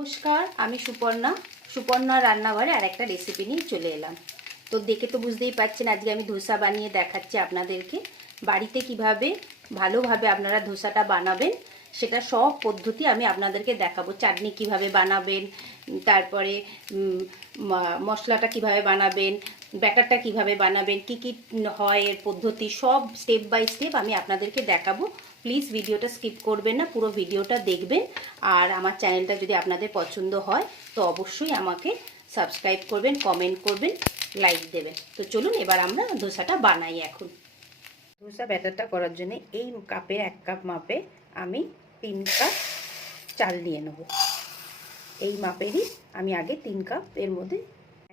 নমস্কার, আমি সুপর্ণা রান্নাঘরে আর একটা রেসিপি নিয়ে চলে এলাম। তো দেখে তো বুঝতেই পারছেন আজকে আমি ধোসা বানিয়ে দেখাচ্ছি আপনাদেরকে। বাড়িতে কিভাবে ভালোভাবে আপনারা ধোসাটা বানাবেন সেটা সব পদ্ধতি আমি আপনাদেরকে দেখাবো। চাটনি কিভাবে বানাবেন, তারপরে মশলাটা কিভাবে বানাবেন, ব্যাটারটা কিভাবে বানাবেন, কি কি হয় এর পদ্ধতি, সব স্টেপ বাই স্টেপ আমি আপনাদেরকে দেখাবো। প্লিজ ভিডিওটা স্কিপ করবেন না, পুরো ভিডিওটা দেখবেন। আর আমার চ্যানেলটা যদি আপনাদের পছন্দ হয় তো অবশ্যই আমাকে সাবস্ক্রাইব করবেন, কমেন্ট করবেন, লাইক দেবেন। তো চলুন এবার আমরা ধোসাটা বানাই। এখন ধোসা ব্যাটারটা করার জন্য এই কাপের 1 কাপ মাপে আমি 3 কাপ চাল নিয়ে নেব। এই মাপেরই আমি আগে 3 কাপ, এর মধ্যে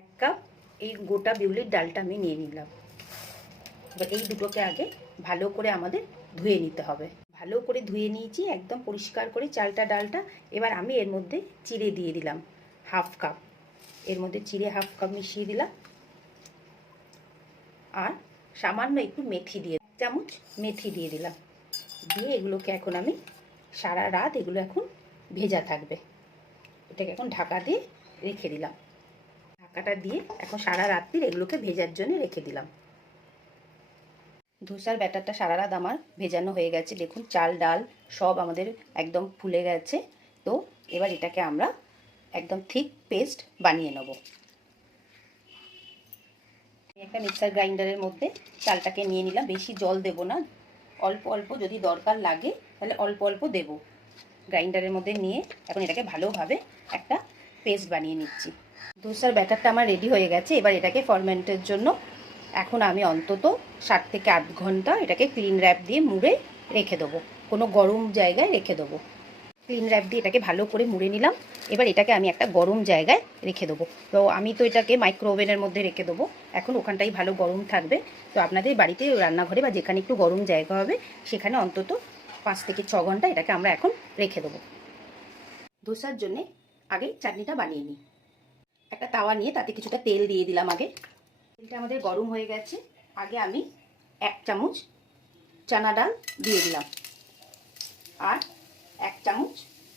1 কাপ এই গোটা বিউলির ডালটা আমি নিয়ে নিলাম। এবার এই দুটোকে আগে ভালো করে আমাদের ধুয়ে নিতে হবে। ভালো করে ধুয়ে নিয়েছি একদম পরিষ্কার করে চালটা ডালটা। এবার আমি এর মধ্যে চিড়ে দিয়ে দিলাম 1/2 কাপ, এর মধ্যে চিড়ে 1/2 কাপ মিশিয়ে দিলাম। আর সামান্য একটু মেথি দিয়ে 1 চামচ মেথি দিয়ে দিলাম। দিয়ে এগুলোকে এখন আমি সারা রাত এগুলো এখন ভেজা থাকবে। এটাকে এখন ঢাকা দিয়ে রেখে দিলাম। ঢাকাটা দিয়ে এখন সারা রাত্রির এগুলোকে ভেজার জন্য রেখে দিলাম। ধোসার ব্যাটারটা সারা রাত আমার ভেজানো হয়ে গেছে। দেখুন চাল ডাল সব আমাদের একদম ফুলে গেছে। তো এবার এটাকে আমরা একদম থিক পেস্ট বানিয়ে নেব। একটা মিক্সার গ্রাইন্ডারের মধ্যে চালটাকে নিয়ে নিলাম। বেশি জল দেব না, অল্প অল্প যদি দরকার লাগে তাহলে অল্প অল্প দেব। গ্রাইন্ডারের মধ্যে নিয়ে এখন এটাকে ভালোভাবে একটা পেস্ট বানিয়ে নিচ্ছি। ধোসার ব্যাটারটা আমার রেডি হয়ে গেছে। এবার এটাকে ফার্মেন্টের জন্য এখন আমি অন্তত 7 থেকে 8 ঘন্টা এটাকে ক্লিন র্যাপ দিয়ে মুড়ে রেখে দেবো। কোনো গরম জায়গায় রেখে দেবো। ক্লিন র্যাপ দিয়ে এটাকে ভালো করে মুড়ে নিলাম। এবার এটাকে আমি একটা গরম জায়গায় রেখে দেবো। তো আমি তো এটাকে মাইক্রো ওভেনের মধ্যে রেখে দেবো। এখন ওখানটাই ভালো গরম থাকবে। তো আপনাদের বাড়িতে রান্নাঘরে বা যেখানে একটু গরম জায়গা হবে সেখানে অন্তত 5 থেকে 6 ঘন্টা এটাকে আমরা এখন রেখে দেবো। ধোসার জন্যে আগে চাটনিটা বানিয়ে নিই। একটা তাওয়া নিয়ে তাতে কিছুটা তেল দিয়ে দিলাম আগে। তেলটা আমাদের গরম হয়ে গেছে। আগে আমি 1 চামচ চানা ডাল দিয়ে দিলাম আর 1 চামচ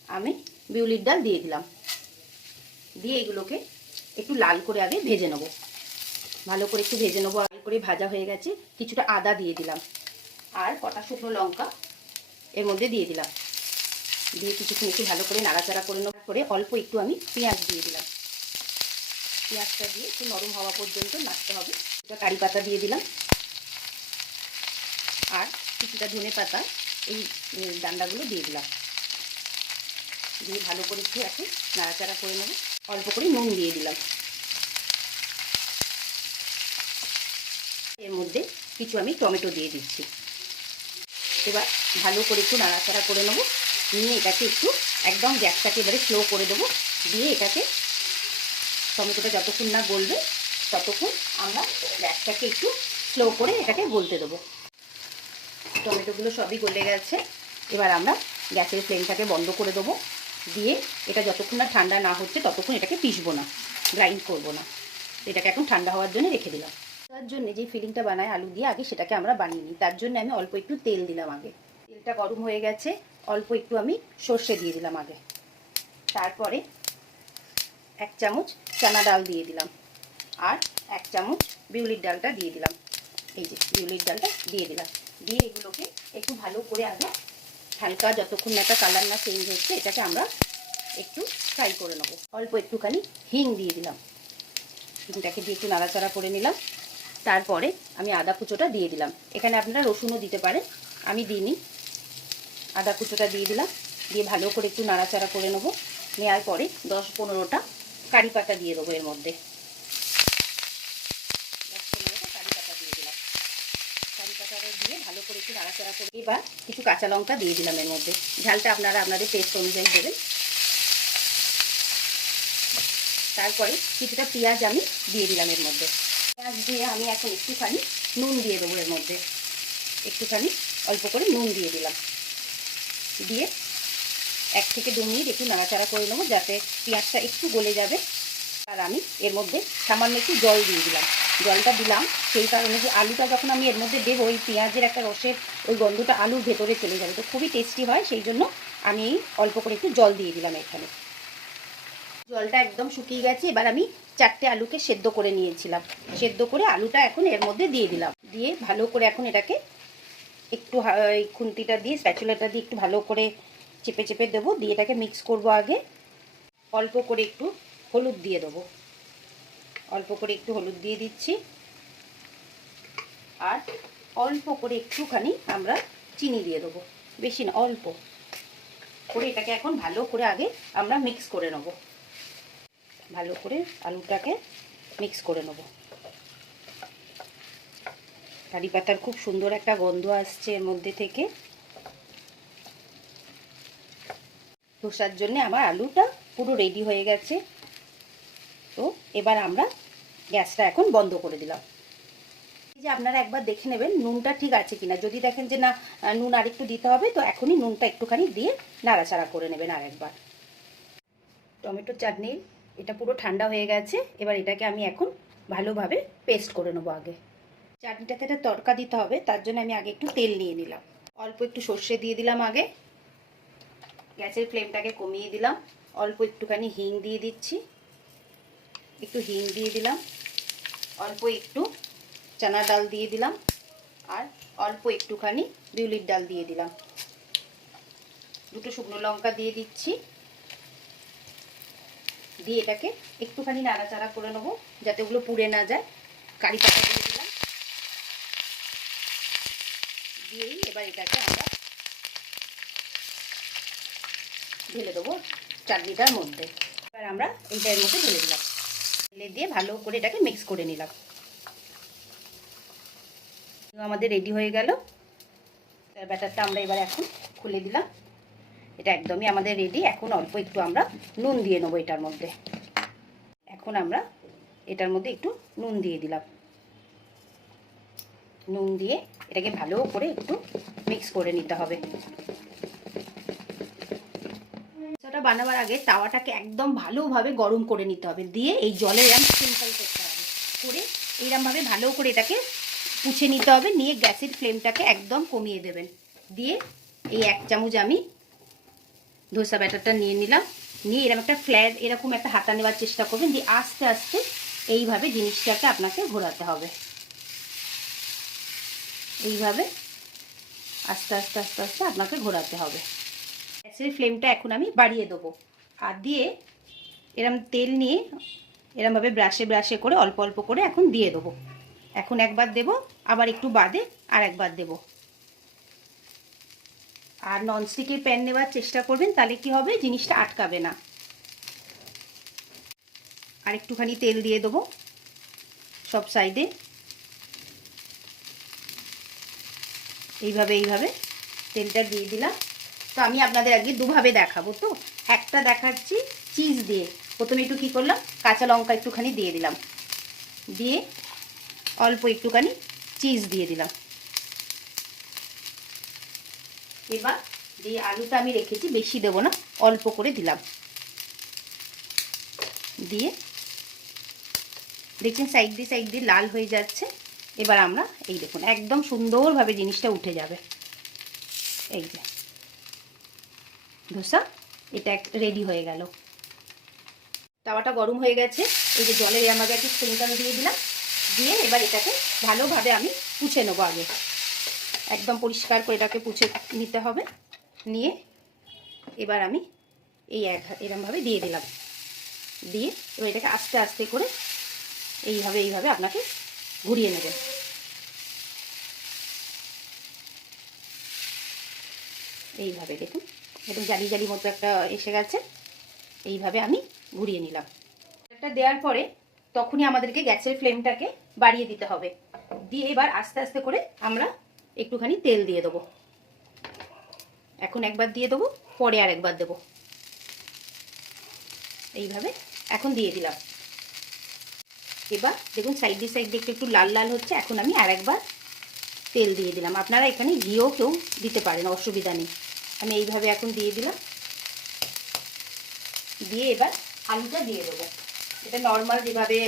আমি বিউলির ডাল দিয়ে দিলাম। দিয়ে এগুলোকে একটু লাল করে আগে ভেজে নেব। ভালো করে একটু ভেজে নেবো। লাল করে ভাজা হয়ে গেছে। কিছুটা আদা দিয়ে দিলাম আর কটা শুকনো লঙ্কা এর মধ্যে দিয়ে দিলাম। দিয়ে কিছুক্ষণ একটু ভালো করে নাড়াচাড়া করে নেওয়ার পরে অল্প একটু আমি পেঁয়াজ দিয়ে দিলাম। পেঁয়াজটা দিয়ে একটু নরম হওয়া পর্যন্ত নাড়তে হবে। এটা কারি পাতা দিয়ে দিলাম আর কিছুটা ধনে পাতা এই ডান্ডাগুলো দিয়ে দিলাম। দিয়ে ভালো করে একটু এখন নাড়াচাড়া করে নেব। অল্প করে নুন দিয়ে দিলাম। এর মধ্যে কিছু আমি টমেটো দিয়ে দিচ্ছি। এবার ভালো করে একটু নাড়াচাড়া করে নেব। নিয়ে এটাকে একটু একদম গ্যাসটাকে এবারে স্লো করে দেবো। দিয়ে এটাকে টমেটোটা যতক্ষণ না গলবে ততক্ষণ আমরা গ্যাসটাকে একটু স্লো করে এটাকে গলতে দেবো। টমেটোগুলো সবই গলে গেছে। এবার আমরা গ্যাসের ফ্লেমটাকে বন্ধ করে দেবো। দিয়ে এটা যতক্ষণ না ঠান্ডা না হচ্ছে ততক্ষণ এটাকে পিষবো না, গ্রাইন্ড করবো না। এটাকে এখন ঠান্ডা হওয়ার জন্য রেখে দিলাম। তার জন্য যে ফিলিংটা বানায় আলু দিয়ে আগে সেটাকে আমরা বানিয়ে নিই। তার জন্য আমি অল্প একটু তেল দিলাম আগে। তেলটা গরম হয়ে গেছে। অল্প একটু আমি সর্ষে দিয়ে দিলাম আগে। তারপরে 1 চামচ চানা ডাল দিয়ে দিলাম আর 1 চামচ বিউলির ডালটা দিয়ে দিলাম। এই যে বিউলির ডালটা দিয়ে দিলাম। দিয়ে এগুলোকে একটু ভালো করে আগে হালকা যতক্ষণ একটা কালার না চেঞ্জ হচ্ছে এটাকে আমরা একটু ফ্রাই করে নেবো। অল্প একটুখানি হিং দিয়ে দিলাম। হিংটাকে দিয়ে একটু নাড়াচাড়া করে নিলাম। তারপরে আমি আদা কুচোটা দিয়ে দিলাম। এখানে আপনারা রসুনও দিতে পারেন, আমি দিইনি। আদা কুচোটা দিয়ে দিলাম। দিয়ে ভালো করে একটু নাড়াচাড়া করে নেবো। নেওয়ার পরে 10-15টা কারি পাতা দিয়ে দেবো এর মধ্যে। 10-15টা কারি পাতা দিয়ে দিলাম। কারি পাতাটা দিয়ে ভালো করে একটু নাড়াচাড়া করে এবার কিছু কাঁচা লঙ্কা দিয়ে দিলাম এর মধ্যে। ঝালটা আপনারা আপনাদের টেস্ট অনুযায়ী দেবেন। তারপরে কিছুটা পেঁয়াজ আমি দিয়ে দিলাম এর মধ্যে। পেঁয়াজ দিয়ে আমি এখন একটুখানি নুন দিয়ে দেবো এর মধ্যে। একটুখানি অল্প করে নুন দিয়ে দিলাম। দিয়ে 1 থেকে 2 মিনিট একটু নাড়াচাড়া করে নেবো যাতে পেঁয়াজটা একটু গলে যাবে। আর আমি এর মধ্যে সামান্য একটু জল দিয়ে দিলাম। জলটা দিলাম সেই কারণে যে আলুটা যখন আমি এর মধ্যে দেবো ওই পেঁয়াজের একটা রসের ওই গন্ধটা আলুর ভেতরে চলে যাবে, তো খুবই টেস্টি হয়। সেই জন্য আমি অল্প করে একটু জল দিয়ে দিলাম এখানে। জলটা একদম শুকিয়ে গেছে। এবার আমি 4টে আলুকে সেদ্ধ করে নিয়েছিলাম, সেদ্ধ করে আলুটা এখন এর মধ্যে দিয়ে দিলাম। দিয়ে ভালো করে এখন এটাকে একটু এই খুন্তিটা দিয়ে স্প্যাচুলাটা দিয়ে একটু ভালো করে চেপে চেপে দেবো। দিয়ে এটাকে মিক্স করব। আগে অল্প করে একটু হলুদ দিয়ে দেবো, অল্প করে একটু হলুদ দিয়ে দিচ্ছি। আর অল্প করে একটুখানি আমরা চিনি দিয়ে দেবো, বেশি না, অল্প করে। এটাকে এখন ভালো করে আগে আমরা মিক্স করে নেব। ভালো করে আলুটাকে মিক্স করে নেব। কারি পাতার খুব সুন্দর একটা গন্ধ আসছে এর মধ্যে থেকে। ধোসার জন্য আমার আলুটা পুরো রেডি হয়ে গেছে। তো এবার আমরা গ্যাসটা এখন বন্ধ করে দিলাম। এই যে আপনারা একবার দেখে নেবেন নুনটা ঠিক আছে কিনা। যদি দেখেন যে না, নুন আরেকটু দিতে হবে, তো এখনই নুনটা একটুখানি দিয়ে নাড়াচাড়া করে নেবেন আরেকবার। টমেটো চাটনি এটা পুরো ঠান্ডা হয়ে গেছে। এবার এটাকে আমি এখন ভালোভাবে পেস্ট করে নেবো। আগে চাটনিটাতে একটা তড়কা দিতে হবে, তার জন্য আমি আগে একটু তেল নিয়ে নিলাম। অল্প একটু সর্ষে দিয়ে দিলাম। আগে গ্যাসের ফ্লেমটাকে কমিয়ে দিলাম। অল্প একটুখানি হিং দিয়ে দিচ্ছি, একটু হিং দিয়ে দিলাম। অল্প একটু চানা ডাল দিয়ে দিলাম। আর অল্প একটুখানি বিউলির ডাল দিয়ে দিলাম। দুটো শুকনো লঙ্কা দিয়ে দিচ্ছি। দিয়ে এটাকে একটুখানি নাড়াচাড়া করে নেবো যাতে ওগুলো পুড়ে না যায়। কারি পাতা দিয়ে দিলাম। দিয়েই এবার এটাকে আমরা ঢেলে দেবো চাটনিটার মধ্যে। এবার আমরা এইটার মধ্যে ঢেলে দিলাম। ঢেলে দিয়ে ভালো করে এটাকে মিক্স করে নিলাম। আমাদের রেডি হয়ে গেল। ব্যাটারটা আমরা এবার এখন খুলে দিলাম। এটা একদমই আমাদের রেডি। এখন অল্প একটু আমরা নুন দিয়ে নেবো এটার মধ্যে। এখন আমরা এটার মধ্যে একটু নুন দিয়ে দিলাম। নুন দিয়ে এটাকে ভালো করে একটু মিক্স করে নিতে হবে। সেটা বানাবার আগে তাওয়াটাকে একদম ভালোভাবে গরম করে নিতে হবে। দিয়ে এই জলে এরম স্প্রিঙ্কল করতে হবে, করে এইরমভাবে ভালো করে এটাকে পুছে নিতে হবে। নিয়ে গ্যাসের ফ্লেমটাকে একদম কমিয়ে দেবেন। দিয়ে এই 1 চামচ আমি ধোসা ব্যাটারটা নিয়ে নিলাম। নিয়ে এরকম একটা ফ্ল্যাট, এরকম একটা হাতা নেওয়ার চেষ্টা করবেন। দিয়ে আস্তে আস্তে এইভাবে জিনিসটাকে আপনাকে ঘোরাতে হবে। এইভাবে আস্তে আস্তে আস্তে আস্তে আপনাকে ঘোরাতে হবে। গ্যাসের ফ্লেমটা এখন আমি বাড়িয়ে দেবো। আর দিয়ে এরম তেল নিয়ে এরমভাবে ব্রাশে ব্রাশে করে অল্প অল্প করে এখন দিয়ে দেবো। এখন একবার দেব, আবার একটু বাদে আর একবার দেব। আর ননস্টিকের প্যান নেওয়ার চেষ্টা করবেন, তাহলে কি হবে, জিনিসটা আটকাবে না। আর একটুখানি তেল দিয়ে দেবো সব সাইডে। এইভাবে এইভাবে তেলটা দিয়ে দিলাম। তো আমি আপনাদের আগে দুভাবে দেখাবো। তো একটা দেখাচ্ছি চিজ দিয়ে। প্রথমে একটু কী করলাম, কাঁচা লঙ্কা একটুখানি দিয়ে দিলাম। দিয়ে অল্প একটুখানি চিজ দিয়ে দিলাম। এবার যে আলুটা আমি রেখেছি, বেশি দেবো না, অল্প করে দিলাম। দিয়ে দেখছেন সাইড দিয়ে লাল হয়ে যাচ্ছে। এবার আমরা এই দেখুন একদম সুন্দরভাবে জিনিসটা উঠে যাবে। এই যে ধোসা এটা রেডি হয়ে গেল। তাওয়াটা গরম হয়ে গেছে। এই যে জলের আমাকে একটু স্প্রিঙ্কল দিয়ে দিলাম। দিয়ে এবার এটাকে ভালোভাবে আমি পুছে নেবো। আগে একদম পরিষ্কার করে এটাকে পুছে নিতে হবে। নিয়ে এবার আমি এই এরমভাবে দিয়ে দিলাম। দিয়ে এবার এটাকে আস্তে আস্তে করে এইভাবে আপনাকে ঘুরিয়ে নেবেন। এইভাবে দেখুন একদম জালি জালি মতো একটা এসে গেছে। এইভাবে আমি ঘুরিয়ে নিলাম। এটা দেওয়ার পরে তখনই আমাদেরকে গ্যাসের ফ্লেমটাকে বাড়িয়ে দিতে হবে। দিয়ে এবার আস্তে আস্তে করে আমরা একটুখানি তেল দিয়ে দেবো। এখন একবার দিয়ে দেবো, পরে আর একবার দেবো। এইভাবে এখন দিয়ে দিলাম। এবার দেখুন সাইড দিয়ে একটু লাল লাল হচ্ছে। এখন আমি আর একবার তেল দিয়ে দিলাম। আপনারা এখানে ঘিও কেউ দিতে পারেন, অসুবিধা নেই। আমি এইভাবে এখন দিয়ে দিলাম। দিয়ে এবার আলুটা দিয়ে দেবো। এটা নর্মাল যেভাবে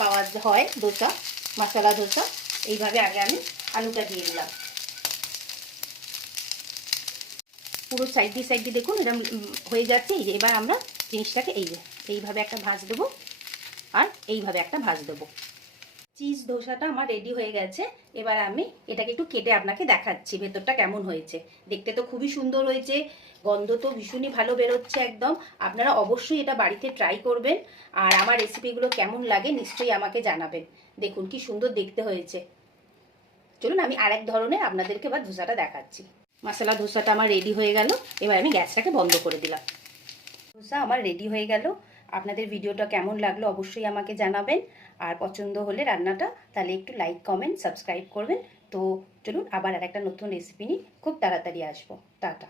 পাওয়া হয় ধোসা, মশলা ধোসা, এইভাবে আগে আমি আলুটা দিয়ে দিলাম। পুরো সাইড দিয়ে দেখুন এরকম হয়ে যাচ্ছে। এই যে এবার আমরা জিনিসটাকে এইভাবে একটা ভাঁজ দেবো আর এইভাবে একটা ভাঁজ দেবো। চিজ ধোসাটা আমার রেডি হয়ে গেছে। এবার আমি এটাকে একটু কেটে আপনাকে দেখাচ্ছি ভেতরটা কেমন হয়েছে। দেখতে তো খুবই সুন্দর হয়েছে, গন্ধ তো ভীষণই ভালো বেরোচ্ছে একদম। আপনারা অবশ্যই এটা বাড়িতে ট্রাই করবেন, আর আমার রেসিপিগুলো কেমন লাগে নিশ্চয়ই আমাকে জানাবেন। দেখুন কি সুন্দর দেখতে হয়েছে। চলুন আমি আরেক ধরনের আপনাদেরকে এবার ধোসাটা দেখাচ্ছি। মশলা ধোসাটা আমার রেডি হয়ে গেল। এবার আমি গ্যাসটাকে বন্ধ করে দিলাম। ধোসা আমার রেডি হয়ে গেল। আপনাদের ভিডিওটা কেমন লাগলো অবশ্যই আমাকে জানাবেন, আর পছন্দ হলে রান্নাটা তাহলে একটু লাইক কমেন্ট সাবস্ক্রাইব করবেন। তো চলুন আবার আরেকটা নতুন রেসিপি নিয়ে খুব তাড়াতাড়ি আসবো। টাটা।